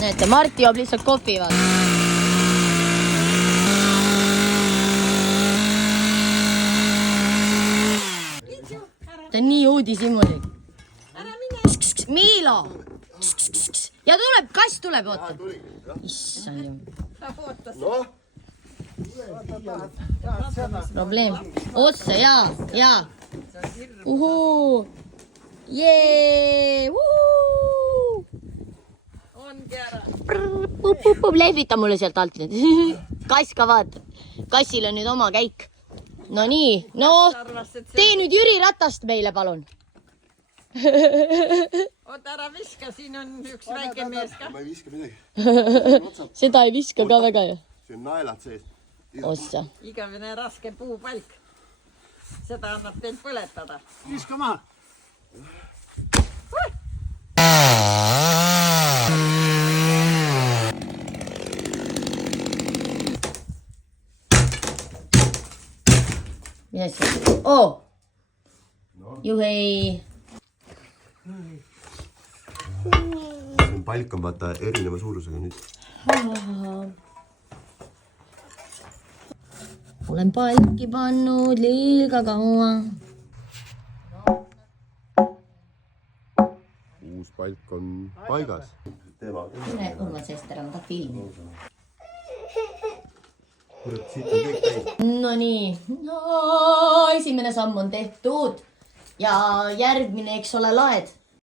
Näete, Marti joob lihtsalt kohvi. Ta on nii uudishimulik. Miilo! Ja tuleb, kass tuleb, oota. Issand ju. Probleem. Otse, jaa. Uhuu. Jee. Ongi ära. Lehvita mulle sealt alt nüüd. Kass ka vaatab. Kassil on nüüd oma käik. No nii, tee nüüd Jüri Ratast meile, palun. Oota, ära viska, siin on üks väike mees ka. Ma ei viska midagi. Seda ei viska ka väga ju. See on naelad sees. Ossa. Igavene raske puupalk. Seda annab teil põletada. Viska maha. Mida siis? Oo! Juhei! Palk on vaata erineva suurusega nüüd. Olen palki pannud liiga kaua. Uus palk on paigas. Mine Urmas Ester on ka filmi. Kurat, siit on kõik täis. No nii. Esimene samm on tehtud. Ja järgmine, eks ole, laed.